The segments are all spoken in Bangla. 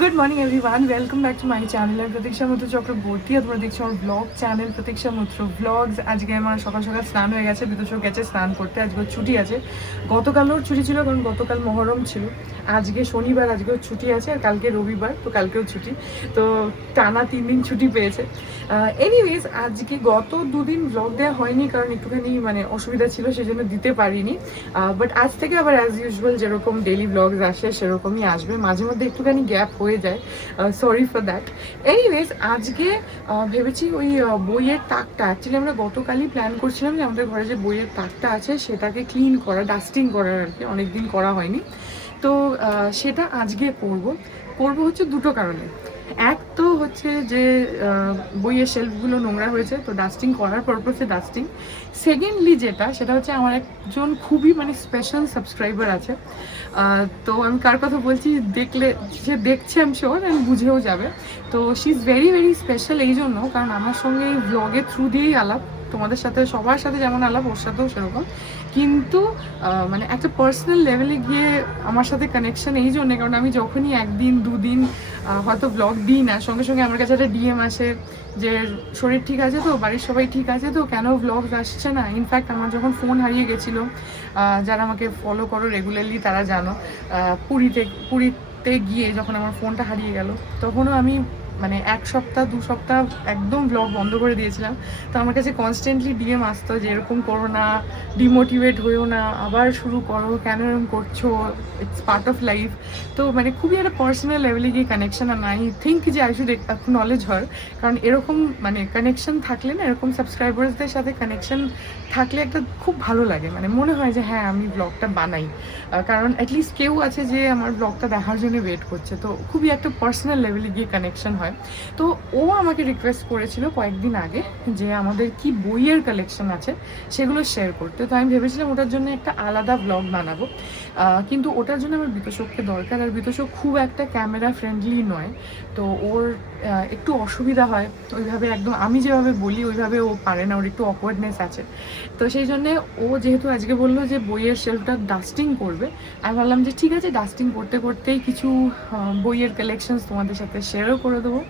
Good morning everyone, welcome back to my channel. আমি প্রতীক্ষা মিত্র চক্রবর্তী, আর তোমরা দেখছো আমার ব্লগ চ্যানেল প্রতীক্ষা মিত্র ব্লগস। আজকে আমার সকাল সকাল স্নান হয়ে গেছে, বিদুষক গেছে স্নান করতে। আজকে ছুটি আছে, গতকালও ছুটি ছিল কারণ গতকাল মহরম ছিল। আজকে শনিবার, আজকেও ছুটি আছে, আর কালকে রবিবার, তো কালকেও ছুটি। তো টানা 3 দিন ছুটি পেয়েছে। এনিওয়েজ, আজকে গত 2 দিন ব্লগ দেওয়া হয়নি কারণ একটুখানি অসুবিধা ছিল, সেই জন্য দিতে পারিনি। বাট আজ থেকে আবার অ্যাজ ইউজুয়াল যেরকম ডেলি ব্লগস আসে সেরকমই আসবে। মাঝে মধ্যে একটুখানি গ্যাপ হয়ে যায়, সরি ফর দ্যাট। এনিওয়েজ, আজকে ভেবেছি ওই বইয়ের তাকটা, অ্যাকচুয়ালি আমরা গতকালই প্ল্যান করছিলাম যে আমাদের ঘরে যে বইয়ের তাকটা আছে সেটাকে ক্লিন করা, ডাস্টিং করার আর কি, অনেকদিন করা হয়নি। তো সেটা আজকে করব হচ্ছে দুটো কারণে। এক তো হচ্ছে যে বইয়ের শেলফগুলো নোংরা হয়েছে, তো ডাস্টিং করার পারপাসে ডাস্টিং। সেকেন্ডলি সেটা হচ্ছে আমার একজন খুবই স্পেশাল সাবস্ক্রাইবার আছে। তো আমি কার কথা বলছি দেখলে সে দেখছে, আমি শিওর অ্যান্ড বুঝেও যাবে। তো she is very very special এই জন্য কারণ আমার সঙ্গে এই ব্লগের থ্রু দিয়েই আলাপ, তোমাদের সাথে সবার সাথে যেমন আলাপ ওর সাথেও সেরকম। কিন্তু একটা পার্সোনাল লেভেলে গিয়ে আমার সাথে কানেকশন এই জন্যে কারণ আমি যখনই 1 দিন 2 দিন হয়তো ব্লগ দিই না, সঙ্গে সঙ্গে আমার কাছে একটা ডিএম আসে যে শরীর ঠিক আছে তো, বাড়ির সবাই ঠিক আছে তো, কেন ব্লগ আসছে না। ইনফ্যাক্ট আমার যখন ফোন হারিয়ে গেছিলো, যারা আমাকে ফলো করো রেগুলারলি তারা জানো, পুরীতে গিয়ে যখন আমার ফোনটা হারিয়ে গেল, তখনও আমি 1 সপ্তাহ 2 সপ্তাহ একদম ব্লগ বন্ধ করে দিয়েছিলাম। তো আমার কাছে কনস্ট্যান্টলি ডিএম আসতো যে এরকম করো না, ডিমোটিভেট হয়েও না, আবার শুরু করো, কেন এরকম করছো, ইটস পার্ট অফ লাইফ। তো খুবই একটা পার্সোনাল লেভেলে গিয়ে কানেকশন, আর আই থিঙ্ক যে আই শুড অ্যাকনলেজ হার। কারণ এরকম কানেকশন থাকলে না, এরকম সাবস্ক্রাইবার্সদের সাথে কানেকশন থাকলে একটা খুব ভালো লাগে, মনে হয় যে হ্যাঁ আমি ব্লগটা বানাই, কারণ অ্যাটলিস্ট কেউ আছে যে আমার ব্লগটা দেখার জন্য ওয়েট করছে। তো খুবই একটা পার্সোনাল লেভেলে গিয়ে কানেকশন হয়। তো ও আমাকে রিকোয়েস্ট করেছিল কয়েকদিন আগে যে আমাদের কি বইয়ের কালেকশন আছে সেগুলো শেয়ার করতে। তো আমি ভেবেছিলাম ওটার জন্য একটা আলাদা ব্লগ বানাবো, কিন্তু ওটার জন্য আমার বিতোষককে দরকার, আর বিতোষক খুব একটা ক্যামেরা ফ্রেন্ডলি নয়। তো ওর একটু অসুবিধা হয় ওইভাবে, একদম আমি যেভাবে বলি ওইভাবে ও পারে না, ওর একটু অকওয়ার্ডনেস আছে। তো সেই জন্যে ও যেহেতু আজকে বললো যে বইয়ের শেলফটা ডাস্টিং করবে, আমি ভাবলাম যে ঠিক আছে, ডাস্টিং করতে করতেই কিছু বইয়ের কালেকশনস তোমাদের সাথে শেয়ারও করে দেবো।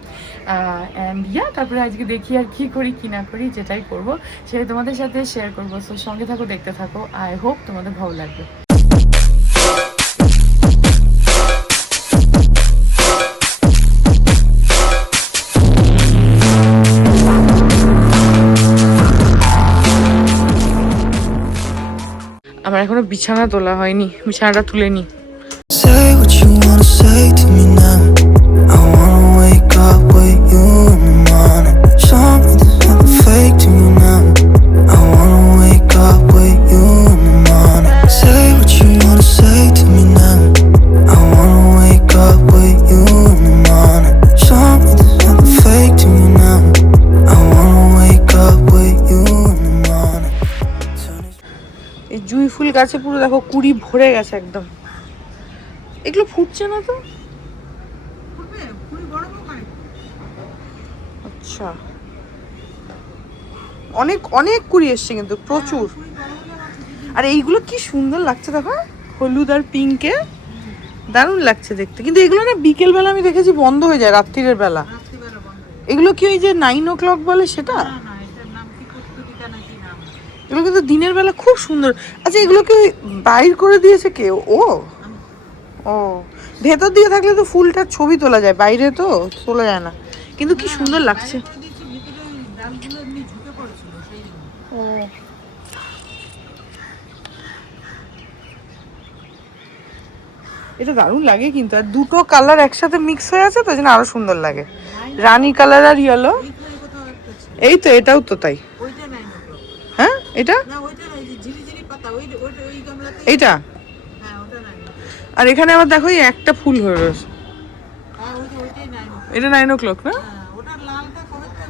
অ্যান্ড তারপরে আজকে দেখি আর কি করি কি না করি, যেটাই করবো সেটাই তোমাদের সাথে শেয়ার করবো। সো সঙ্গে থাকো, দেখতে থাকো, আই হোপ তোমাদের ভালো লাগবে। আমার এখনো বিছানা তোলা হয়নি, বিছানাটা তুলে নি। Say what you wanna say to me now. I wanna wake up with you in the morning. Show me there's nothing fake to me now. I wanna wake up with you in the morning. Say what you wanna say to me now. I wanna wake up with you in the morning. Show me there's nothing fake to me now. I wanna wake up with you in the morning. এই জুঁই ফুল গাছে পুরো দেখো কুড়ি ভরে গেছে একদম। এগুলো ফুটছে না তো? আচ্ছা, অনেক অনেক কুড়ি এসছে কিন্তু প্রচুর। আর এইগুলো কি সুন্দর লাগছে দেখো, হলুদ আর পিঙ্কে, দারুণ লাগছে দেখতে। কিন্তু এগুলো না বিকেল বেলা আমি দেখেছি বন্ধ হয়ে যায়, রাত্রির বেলা। এগুলো কি ওই যে 9 o'clock বলে সেটা? এগুলো কিন্তু দিনের বেলা খুব সুন্দর। আচ্ছা, এগুলো কি বাইর করে দিয়েছে কেউ? ও ও ভেতর দিয়ে থাকলে তো ফুলটার ছবি তোলা যায়, বাইরে তো তোলা যায় না। কিন্তু কি সুন্দর লাগছে। ও এটা দারুণ লাগে কিন্তু, আর দুটো কালার একসাথে মিক্স হয়ে আছে তো জন্য আরো সুন্দর লাগে, রানী কালার আর ইয়েলো। এই তো এটাও তো তাই। হ্যাঁ এটা এইটা, আর এখানে আবার দেখো একটা ফুল হয়ে রয়েছে, এটা 9 o'clock না?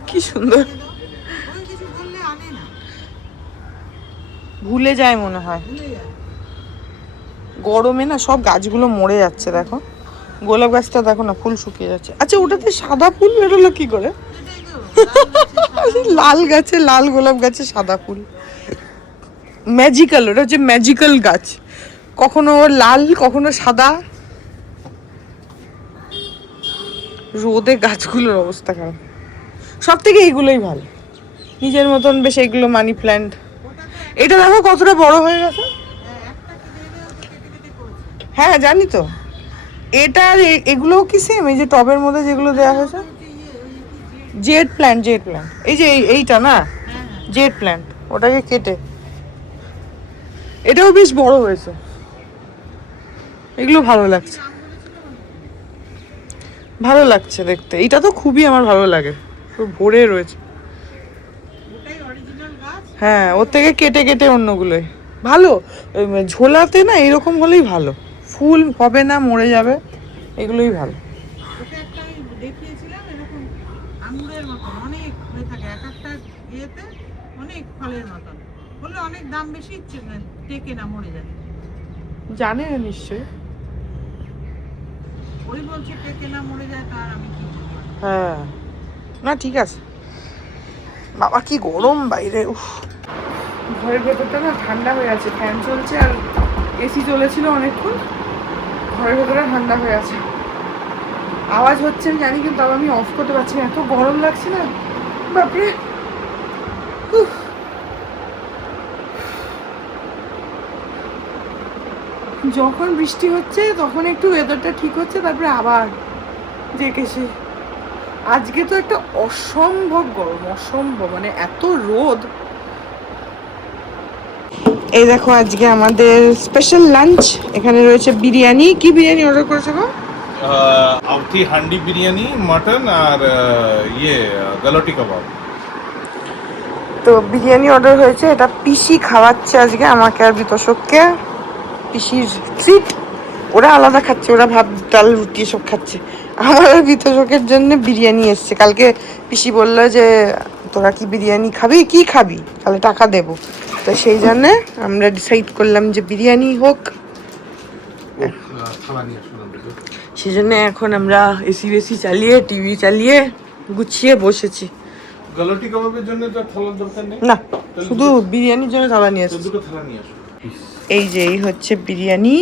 কি সুন্দর, ভুলে যায় মনে হয় গরমে না, সব গাছগুলো মরে যাচ্ছে। দেখো গোলাপ গাছটা দেখো না, ফুল শুকিয়ে যাচ্ছে। আচ্ছা, ওটাতে সাদা ফুল বেরোলো কি করে? লাল গাছে, লাল গোলাপ গাছে সাদা ফুল, ম্যাজিক্যাল। ওটা হচ্ছে ম্যাজিক্যাল গাছ, কখনো লাল কখনো সাদা। রোদে গাছগুলোর অবস্থা খারাপ। সব থেকে এইগুলোই ভালো, নিজের মতন বেশ। এইগুলো মানি প্ল্যান্ট। এটা দেখো কতটা বড় হয়ে গেছে। হ্যাঁ জানি তো। এটা আর এগুলোও কি সেম? এই যে টবের মধ্যে যেগুলো দেওয়া হয়েছে, জেড প্ল্যান্ট, জেড প্ল্যান্ট। এই যে এইটা না, জেড প্ল্যান্ট, ওটাকে কেটে এটাও বেশ বড় হয়েছে। এগুলো ভালো লাগছে, ভালো লাগছে দেখতে। এটা তো খুবই আমার ভালো লাগে, পুরো ভরে রয়েছে। হ্যাঁ, ওর থেকে কেটে কেটে অন্যগুলোই ভালো। ওই ঝোলাতে না এরকম হলেই ভালো, ফুল হবে না, মরে যাবে, এগুলোই ভালো। দেখিয়েছিলাম এরকম আঙুরের মতন অনেক হয়ে থাকে, এক একটা ইয়েতে অনেক ফলের মতন, বললে অনেক দাম বেশি, টেকে না, মরে যায়। জানে না নিশ্চয়ই। ওই বলছে টেকে না, মরে যায়, তার আমি কি বলবো? হ্যাঁ, না ঠিক আছে। বাবা কি গরম বাইরে! উফ, ঘরের ভেতরটা না ঠান্ডা হয়ে আছে, ফ্যান চলছে আর এসি চলেছিল অনেকক্ষণ, ঘরের ভেতরে ঠান্ডা হয়ে আছে। আওয়াজ হচ্ছে আমি জানি, কিন্তু তাও আমি অফ করতে পারছি না, এত গরম লাগছে না, বাপরে। উফ। যখন বৃষ্টি হচ্ছে তখন একটু ওয়েদারটা ঠিক হচ্ছে, তারপরে আবার দেখেছি। আজকে তো একটা অসম্ভব গরম, অসম্ভব, মানে এত রোদ। এই দেখো আজকে আমাদের স্পেশাল লাঞ্চ। এখানে রয়েছে বিরিয়ানি। কি বিরিয়ানি অর্ডার করেছো গো? আউথি হান্ডি বিরিয়ানি, মাটন আর গালোটি কাবাব। তো বিরিয়ানি অর্ডার হয়েছে, এটা পিসি খাওয়াচ্ছে আজকে আমাকে আর বিতোষককে। পিসির ট্রিট, ওরা আলাদা খাচ্ছে, ওরা ভাত ডাল রুটি সব খাচ্ছে। আমার আর বিতোষকের জন্য বিরিয়ানি এসছে। কালকে পিসি বললো যে তোরা কি বিরিয়ানি খাবি, কি খাবি, তাহলে টাকা দেবো। তো সেই জন্যে আমরা ডিসাইড করলাম যে বিরিয়ানি হোক। সেই জন্য এখন আমরা এসি বেসি চালিয়ে, টিভি চালিয়ে গুছিয়ে বসেছি। গালোটি কাবাবের জন্য তো থালার দরকার নেই, না, শুধু বিরিয়ানির জন্য থালা নিয়ে এসেছি। দুটো থালা নিয়ে আসো। এই যে এই হচ্ছে বিরিয়ানি,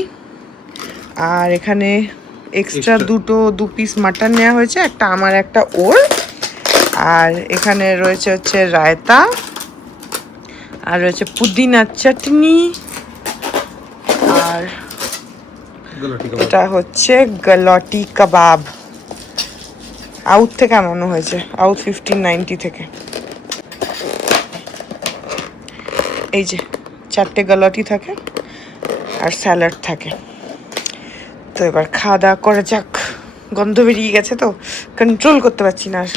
আর এখানে এক্সট্রা দু পিস মাটন নেওয়া হয়েছে, একটা আমার একটা ওর। আর এখানে রয়েছে হচ্ছে রায়তা, আর রয়েছে পুদিনার চাটনি, আর এটা হচ্ছে গালটি কাবাব। আউট থেকে আনানো হয়েছে, আউট 1590 থেকে। এই যে 4টে গালটি থাকে আর স্যালাড থাকে। তো এবার খাওয়া দাওয়া করা যাক। গন্ধ বেরিয়ে গেছে তো কন্ট্রোল করতে পারছি না আর।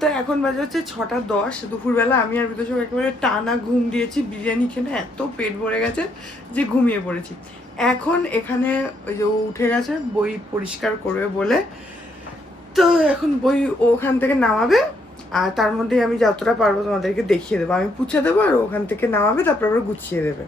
তো এখন বাজে হচ্ছে 6:10 দুপুরবেলা। আমি আর বিতোষক একেবারে টানা ঘুম দিয়েছি, বিরিয়ানি খেয়ে এত পেট ভরে গেছে যে ঘুমিয়ে পড়েছি। এখন এখানে ওই যে ও উঠে গেছে বই পরিষ্কার করবে বলে, তো এখন বই ওখান থেকে নামাবে, আর তার মধ্যে আমি যতটা পারবো তোমাদেরকে দেখিয়ে দেবো। আমি পুছে দেবো আর ওখান থেকে নামাবে, তারপর আবার গুছিয়ে দেবে।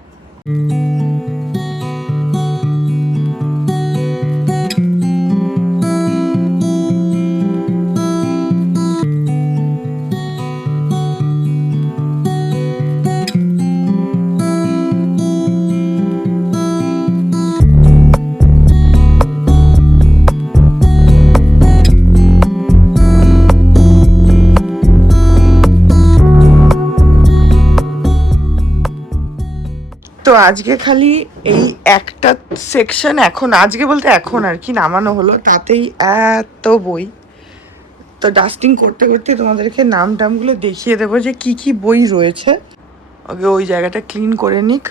তো আজকে খালি এই একটা সেকশন, এখন আজকে বলতে এখন আর কি নামানো হলো, তাতেই এত বই। তো ডাস্টিং করতে করতে তোমাদেরকে নাম টামগুলো দেখিয়ে দেবো যে কি কি বই রয়েছে। ওকে ওই জায়গাটা ক্লিন করে নিক,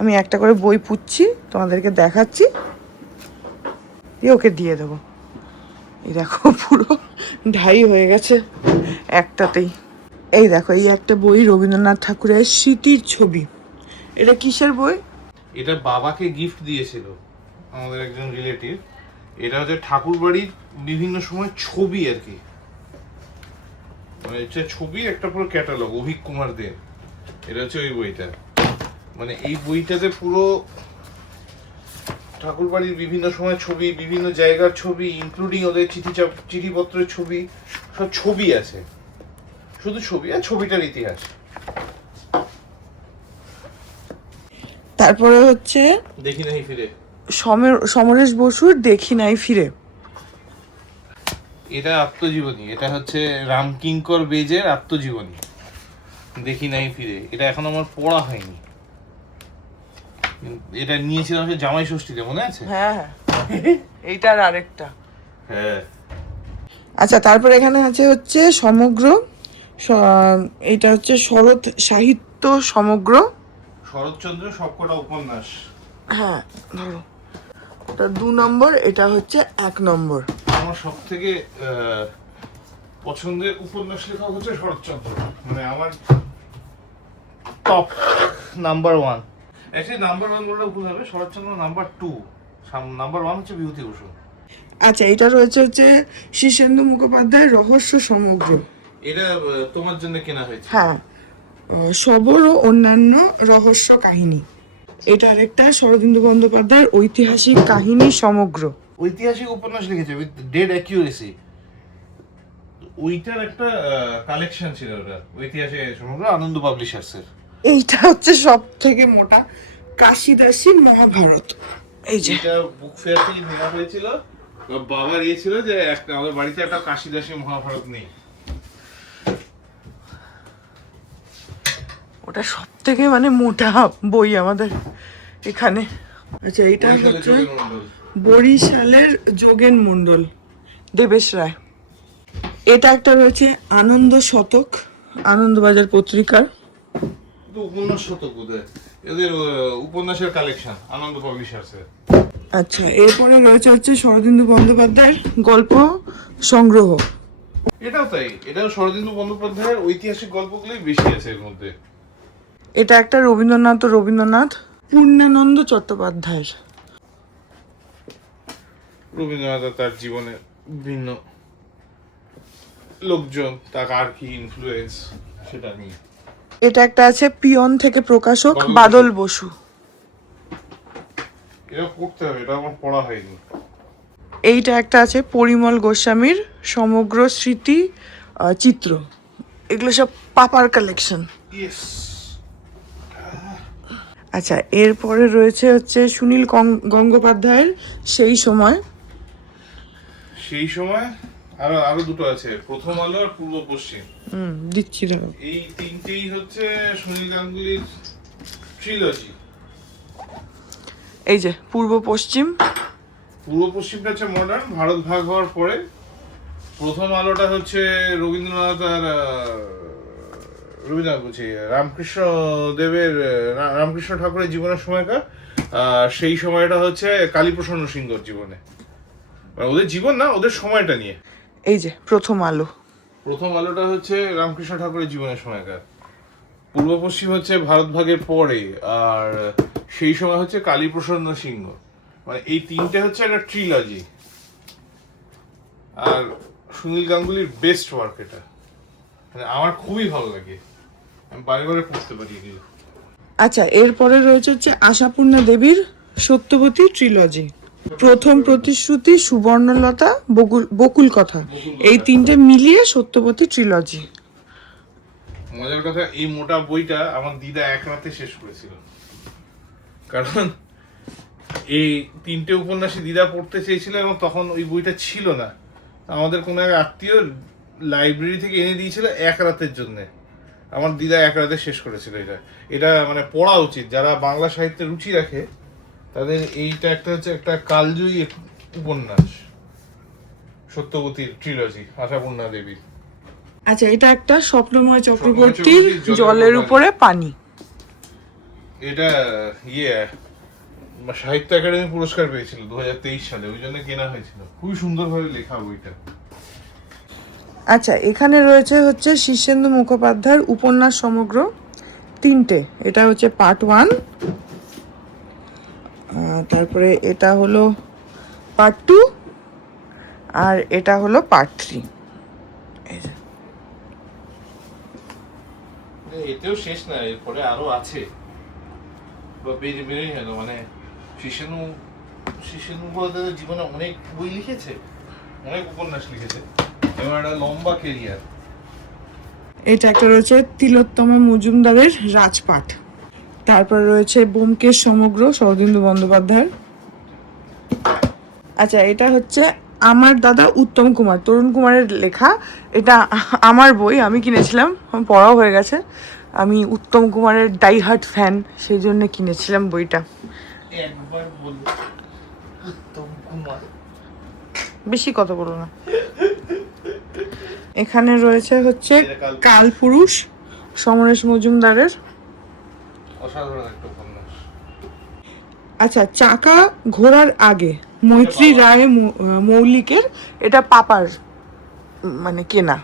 আমি একটা করে বই পুচ্ছি, তোমাদেরকে দেখাচ্ছি, দিয়ে ওকে দিয়ে দেবো। এই দেখো পুরো ঢাই হয়ে গেছে একটাতেই। এই দেখো এই একটা বই, রবীন্দ্রনাথ ঠাকুরের স্মৃতির ছবি। এটা কিসের বই? এটা বাবাকে গিফট দিয়েছিল আমাদের একজন রিলেটিভ। এটা হচ্ছে ঠাকুর বাড়ির বিভিন্ন সময় ছবি আর কি, মানে হচ্ছে ছবির একটা পুরো ক্যাটালগ, অভিক কুমার দেব। এটা হচ্ছে ওই বইটা, মানে এই বইটাতে পুরো ঠাকুর বাড়ির বিভিন্ন সময় ছবি, বিভিন্ন জায়গার ছবি, ইনক্লুডিং ওদের চিঠিপত্রের ছবি, সব ছবি আছে, শুধু ছবি আর ছবিটার ইতিহাস। তারপরে হচ্ছে দেখি নাই ফিরে, সমরেশ বসুর দেখি নাই ফিরে। এটা আত্মজীবনী, এটা হচ্ছে রামকিঙ্কর বেজের আত্মজীবনী, দেখি নাই ফিরে। এটা এখন আমার পড়া হয়নি, এটা নিয়েছিলাম হচ্ছে জামাই ষষ্ঠীতে, মনে আছে? হ্যাঁ হ্যাঁ, এইটার আরেকটা। হ্যাঁ। আচ্ছা, তারপর এখানে আছে হচ্ছে সমগ্র, এটা হচ্ছে শরৎ সাহিত্য সমগ্র। শরৎচন্দ্র সবকটা উপন্যাস। হ্যাঁ ধরো, ওটা 2 নম্বর, এটা হচ্ছে 1 নম্বর। আমার সব থেকে পছন্দের উপন্যাস লেখক হচ্ছে শরৎচন্দ্র, মানে আমার টপ নাম্বার 1। অ্যাকচুয়ালি নাম্বার 1 বললে ভুল হবে, শরৎচন্দ্র নাম্বার 2, নাম্বার 1 হচ্ছে বিভূতিভূষণ। আচ্ছা, এটা রয়েছে হচ্ছে শীর্ষেন্দু মুখোপাধ্যায়ের রহস্য সমগ্র। এটা তোমার জন্য কেনা হয়েছে। হ্যাঁ, সবর ও অন্যান্য রহস্য কাহিনী। এটা আরেকটা শরদিন্দু বন্দ্যোপাধ্যায়ের ঐতিহাসিক কাহিনী সমগ্র। ঐতিহাসিক উপন্যাস লিখেছে উইথ ডেড অ্যাকিউরেসি। ওইটার একটা কালেকশন ছিল, ওটা ঐতিহাসিক সমগ্র, আনন্দ পাবলিশার্সের। এইটা হচ্ছে সব থেকে মোটা, কাশিদাসী মহাভারত। এই যে এটা বুক ফেয়ার থেকে নেওয়া হয়েছিল, বাবার ইয়ে ছিল যে একটা আমাদের বাড়িতে একটা কাশিদাসী মহাভারত নেই। ওটা সব থেকে মানে মোটা বই আমাদের এখানে। আচ্ছা, এটা হচ্ছে বরিশালের যোগেন মণ্ডল, দেবেশ রায়। এটা একটা রয়েছে আনন্দ শতক, আনন্দবাজার পত্রিকার। উপন্যাস শতক বোধহয়, এদের উপন্যাসের কালেকশন, আনন্দ পাবলিশার্সের। আচ্ছা, এরপরে রয়েছে হচ্ছে শরদিন্দু বন্দ্যোপাধ্যায়ের গল্প সংগ্রহ। এটাও তাই, এটাও শরদিন্দু বন্দ্যোপাধ্যায়ের ঐতিহাসিক গল্পগুলোই বেশি আছে এর মধ্যে। এটা একটা রবীন্দ্রনাথ পূর্ণানন্দ চট্টোপাধ্যায়ের। রবীন্দ্রনাথ তার জীবনে বিভিন্ন লোকজন, তার আর কি ইনফ্লুয়েন্স, সেটা নিয়ে। এটা একটা আছে পিয়ন থেকে প্রকাশক, বাদল বসু। এটা পড়তে হবে, এটা আমার পড়া হয়নি। এইটা একটা আছে পরিমল গোস্বামীর সমগ্র স্মৃতি চিত্র। এগুলো সব পাপার কালেকশন। ইয়েস। আচ্ছা, এরপরে রয়েছে হচ্ছে সুনীল গঙ্গোপাধ্যায়ের সেই সময়। আরো দুটো আছে, প্রথম আলো আর পূর্ব পশ্চিম। দিচ্ছি দাঁড়াও। এই তিনটেই হচ্ছে সুনীল গাঙ্গুলির ট্রিলজি। এই যে পূর্ব পশ্চিম পশ্চিমটা হচ্ছে মডার্ন, ভারত ভাগ হওয়ার পরে। প্রথম আলোটা হচ্ছে রবীন্দ্রনাথ আর বলছি রামকৃষ্ণ ঠাকুরের জীবনের সময়কার। সেই সময়টা হচ্ছে কালীপ্রসন্ন সিংহর জীবনে, মানে ওদের জীবন না, ওদের সময়টা নিয়ে। এই যে প্রথম আলোটা হচ্ছে রামকৃষ্ণ ঠাকুরের জীবনের সময়কার। পূর্ব পশ্চিম হচ্ছে ভারত ভাগের পরে, আর সেই সময় হচ্ছে কালীপ্রসন্ন সিংহ। মানে এই তিনটে হচ্ছে একটা ট্রিলজি। আর সুনীল গাঙ্গুলির বেস্ট ওয়ার্ক এটা, মানে আমার খুবই ভালো লাগে, আমি বারে বারে পড়তে পারি এগুলো। আচ্ছা, এরপরে রয়েছে হচ্ছে আশাপূর্ণা দেবীর সত্যবতী ট্রিলজি। প্রথম প্রতিশ্রুতি, সুবর্ণলতা, বকুল কথা, এই তিনটে মিলিয়ে সত্যবতী ট্রিলজি। মজার কথা, এই মোটা বইটা আমার দিদা এক রাতে শেষ করেছিল, কারণ এই তিনটে উপন্যাসই দিদা পড়তে চেয়েছিল এবং তখন ওই বইটা ছিল না। আমাদের কোনো এক আত্মীয় লাইব্রেরি থেকে এনে দিয়েছিল এক রাতের জন্য। আমার দিদা এক রাতে শেষ করেছিল এটা মানে পড়া উচিত, যারা বাংলা সাহিত্যে রুচি রাখে তাদের। এইটা একটা হচ্ছে একটা কালজয়ী উপন্যাস, সত্যবতীর ট্রিলজি, আশাপূর্ণা দেবীর। আচ্ছা, এটা একটা স্বপ্নময় চক্রবর্তীর জলের উপরে পানি। এটা সাহিত্য একাডেমি পুরস্কার পেয়েছিল 2023 সালে, ওই জন্য কেনা হয়েছিল। খুবই সুন্দরভাবে লেখা বইটা। আচ্ছা, এখানে রয়েছে হচ্ছে শীর্ষেন্দু মুখোপাধ্যায়ের উপন্যাস সমগ্র, 3টে। এটা হচ্ছে পার্ট 1, তারপরে এটা হলো পার্ট 2, আর এটা হলো পার্ট 3। এতেও শেষ না, এরপরে আরো আছে, বেরোই হলো। মানে শীর্ষেন্দু মুখোপাধ্যায়ের জীবনে অনেক বই লিখেছে, অনেক উপন্যাস লিখেছে, এবং একটা লম্বা কেরিয়ার। এটা একটা রয়েছে তিলোত্তমা মজুমদারের রাজপাট। তারপর রয়েছে ব্যোমকেশ সমগ্র, শরদিন্দু বন্দ্যোপাধ্যায়ের। আচ্ছা, এটা হচ্ছে আমার দাদা উত্তম কুমার, তরুণ কুমারের লেখা। এটা আমার বই, আমি কিনেছিলাম, আমার পড়াও হয়ে গেছে। আমি উত্তম কুমারের ডাই হার্ট ফ্যান, সেই জন্য কিনেছিলাম বইটা। একবার বলবো উত্তম কুমার, বেশি কথা বলো না। এখানে রয়েছে হচ্ছে কালপুরুষ, সমরেশ মজুমদারের। অসাধারণ একটা উপন্যাস। আচ্ছা, চাকা ঘোড়ার আগে, মৈত্রী রায় মৌলিকের। এটা পাপার মানে কেনা।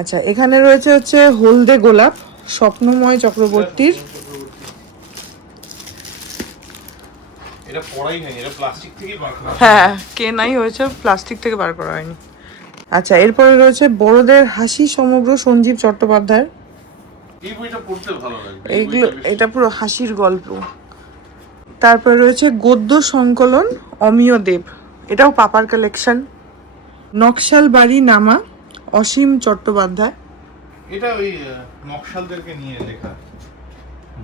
আচ্ছা, এখানে রয়েছে হচ্ছে হলদে গোলাপ, স্বপ্নময় চক্রবর্তীর। এটা পড়াই হয়নি, এটা প্লাস্টিক থেকেই বার করা। হ্যাঁ, কেনাই হয়েছে, প্লাস্টিক থেকে বার করা হয়নি। আচ্ছা, এরপরে রয়েছে বড়দের হাসি সমগ্র, সঞ্জীব চট্টোপাধ্যায়। এই বইটা পড়তে ভালো লাগবে। এইগুলো, এটা পুরো হাসির গল্প। তারপরে রয়েছে গদ্য সংকলন, অমিয় দেব, এটাও পাপার কালেকশন। নকশাল বাড়ি নামা, অসীম চট্টোপাধ্যায়। এটা ওই নকশালদেরকে নিয়ে লেখা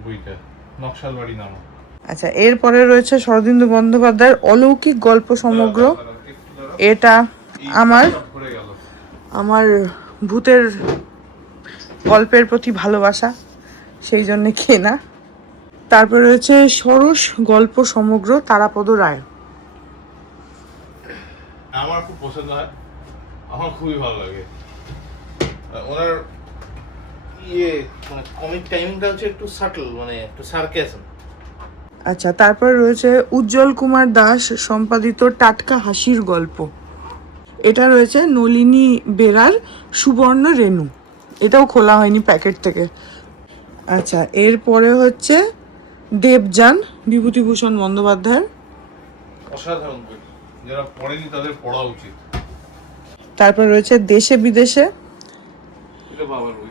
বইটা, নকশাল বাড়ি নামা। আচ্ছা, এরপরে রয়েছে শরদিন্দু বন্দ্যোপাধ্যায়ের অলৌকিক গল্প সমগ্র। এটা আমার ভূতের গল্পের প্রতি ভালোবাসা, সেই জন্য কেনা। তারপরে রয়েছে ষোড়শ গল্প সমগ্র, তারাপদ রায়। আমার খুব পছন্দ হয়, আমার খুবই ভালো লাগে। ওনার মানে কমিক টাইমিংটা হচ্ছে একটু সাটল, মানে একটু সার্কাসম। আচ্ছা, তারপরে রয়েছে উজ্জ্বল কুমার দাস সম্পাদিত টাটকা হাসির গল্প। এটা রয়েছে নলিনী বেরার সুবর্ণ রেণু, এটাও খোলা হয়নি প্যাকেট থেকে। আচ্ছা, এরপরে হচ্ছে দেবযান, বিভূতিভূষণ বন্দ্যোপাধ্যায়ের। অসাধারণ বই, যারা পড়েনি তাদের পড়া উচিত। তারপরে রয়েছে দেশে বিদেশে। এটা বাবার বই।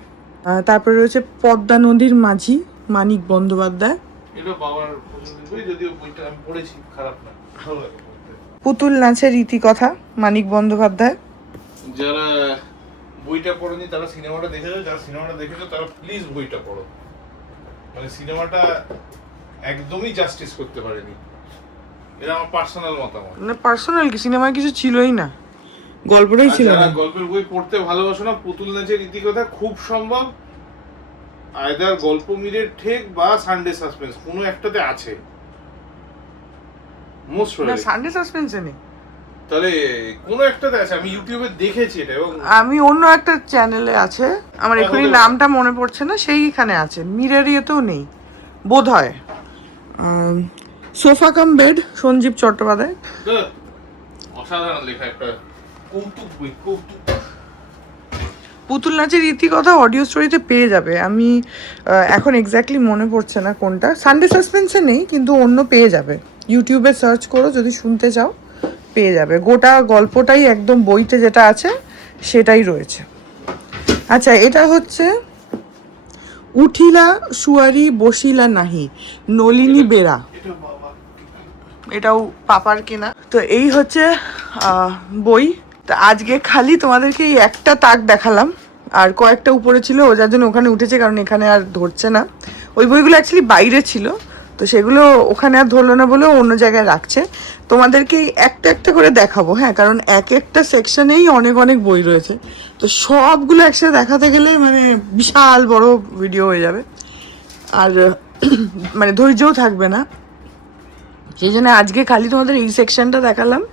তারপরে রয়েছে পদ্মা নদীর মাঝি, মানিক বন্দ্যোপাধ্যায়। এটা বাবার পছন্দের বই, যদিও বইটা আমি পড়েছি, খারাপ না, ভালো লাগে পড়তে। পুতুল নাচের রীতিকথা, মানিক বন্দ্যোপাধ্যায়। যারা বইটা পড়েনি তারা সিনেমাটা দেখেছো, যারা সিনেমাটা দেখেছো তারা প্লিজ বইটা পড়ো। মানে সিনেমাটা একদমই জাস্টিস করতে পারেনি, এটা আমার পার্সোনাল মতামত। মানে পার্সোনাল কি, সিনেমায় কিছু ছিলই না, গল্পটাই ছিল না। গল্পের বই পড়তে ভালোবাসো না, পুতুল নাচের রীতিকথা খুব সম্ভব আইদার গল্প মিলের ঠেক বা সানডে সাসপেন্স, কোনো একটাতে আছে মোস্ট না, সানডে সাসপেন্সে নেই, তাহলে কোনো একটাতে আছে। আমি ইউটিউবে দেখেছি এটা, এবং আমি অন্য একটা চ্যানেলে আছে, আমার এখনই নামটা মনে পড়ছে না, সেইখানে আছে। মিরর ইয়েতেও নেই বোধ হয়। Sofa cum bed, Sanjib Chattopadhyay. অসাধারণ লেখা, একটা কৌতুক বই, কৌতুক। পুতুল নাচের রীতিকথা অডিও স্টোরিতে পেয়ে যাবে, আমি এখন এক্স্যাক্টলি মনে পড়ছে না কোনটা। সানডে সাসপেন্সে নেই, কিন্তু অন্য পেয়ে যাবে, ইউটিউবে সার্চ করো যদি শুনতে চাও, পেয়ে যাবে। গোটা গল্পটাই একদম বইতে যেটা আছে সেটাই রয়েছে। আচ্ছা, এটা হচ্ছে উঠিলা সুয়ারি বসিলা নাহি, নলিনী বেরা। এটাও পাপার কেনা। তো এই হচ্ছে বই। তো আজকে খালি তোমাদেরকে এই একটা তাক দেখালাম, আর কয়েকটা উপরে ছিল, ও যার জন্য ওখানে উঠেছে, কারণ এখানে আর ধরছে না। ওই বইগুলো অ্যাকচুয়ালি বাইরে ছিল, তো সেগুলো ওখানে আর ধরলো না বলে অন্য জায়গায় রাখছে। তোমাদেরকে একটা একটা করে দেখাবো, হ্যাঁ, কারণ এক একটা সেকশনেই অনেক অনেক বই রয়েছে, তো সবগুলো একসাথে দেখাতে গেলে মানে বিশাল বড় ভিডিও হয়ে যাবে, আর মানে ধৈর্যও থাকবে না। সেই জন্য আজকে খালি তোমাদের এই সেকশনটা দেখালাম।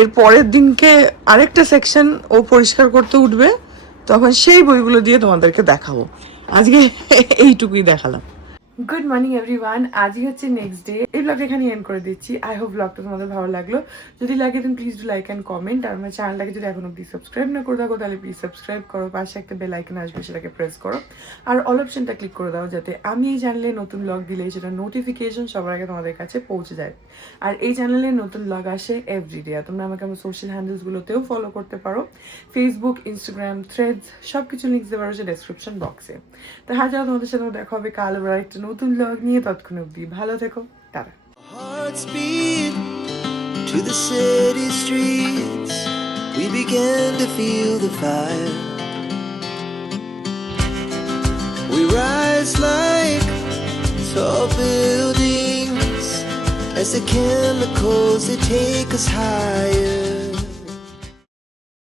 এর পরের দিনকে আরেকটা সেকশন ও পরিষ্কার করতে উঠবে, তখন সেই বইগুলো দিয়ে তোমাদেরকে দেখাবো। আজকে এইটুকুই দেখালাম। গুড মর্নিং এভরিওয়ান, আজই হচ্ছে নেক্সট ডে। এই ব্লগটা এখানে এন্ড করে দিচ্ছি। আই হোপ ব্লগটা তোমাদের ভালো লাগলো। যদি লাগে তুমি please do like and comment. আর আমার চ্যানেলটাকে যদি এখনো প্লিজ সাবস্ক্রাইব না করে থাকো, তাহলে প্লিজ সাবস্ক্রাইব করো, পাশে একটা বেল আইকন আসবে, সেটাকে প্রেস করো, আর অল অপশনটা ক্লিক করে দাও, যাতে আমি এই চ্যানেলে নতুন ব্লগ দিলে সেটা নোটিফিকেশন সবার আগে তোমাদের কাছে পৌঁছে যায়। আর এই চ্যানেলে নতুন ব্লগ আসে এভরিডে। আর তোমরা আমাকে আমার সোশ্যাল হ্যান্ডেলসগুলোতেও ফলো করতে পারো, ফেসবুক, ইনস্টাগ্রাম, থ্রেডস, সব কিছু লিঙ্ক দেওয়া রয়েছে ডেসক্রিপশন বক্সে। তো হ্যাঁ, যাও, তোমাদের সাথে দেখা হবে কাল আবার একটা নতুন ব্লগ নিয়ে। ততক্ষণ অবধি ভালো থেকো, tata. Hearts beat to the city streets. We began to feel the fire. We rise like tall buildings as the chemicals they take us higher.